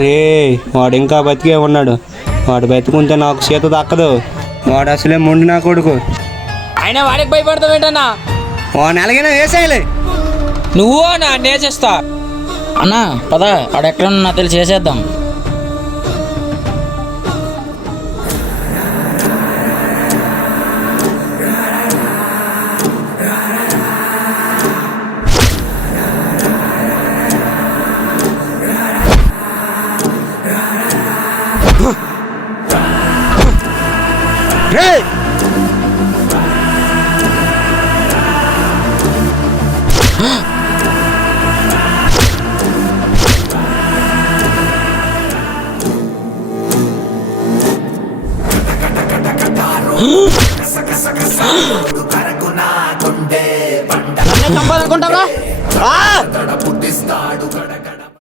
రే వాడు ఇంకా బతికే ఉన్నాడు. వాడు బతుకుంటే నాకు సీత దక్కదు. వాడు అసలే మొండి నా కొడుకు. అయినా వాడికి భయపడతావు ఏంటన్నా? వాడిని ఎలాగైనా వేసేయాలి. నువ్వు నా నేసేస్తా అన్నా పద, వాడు ఎక్కడున్నా తెలిసి చేసేద్దాం. చంపాలనుకుంటావా?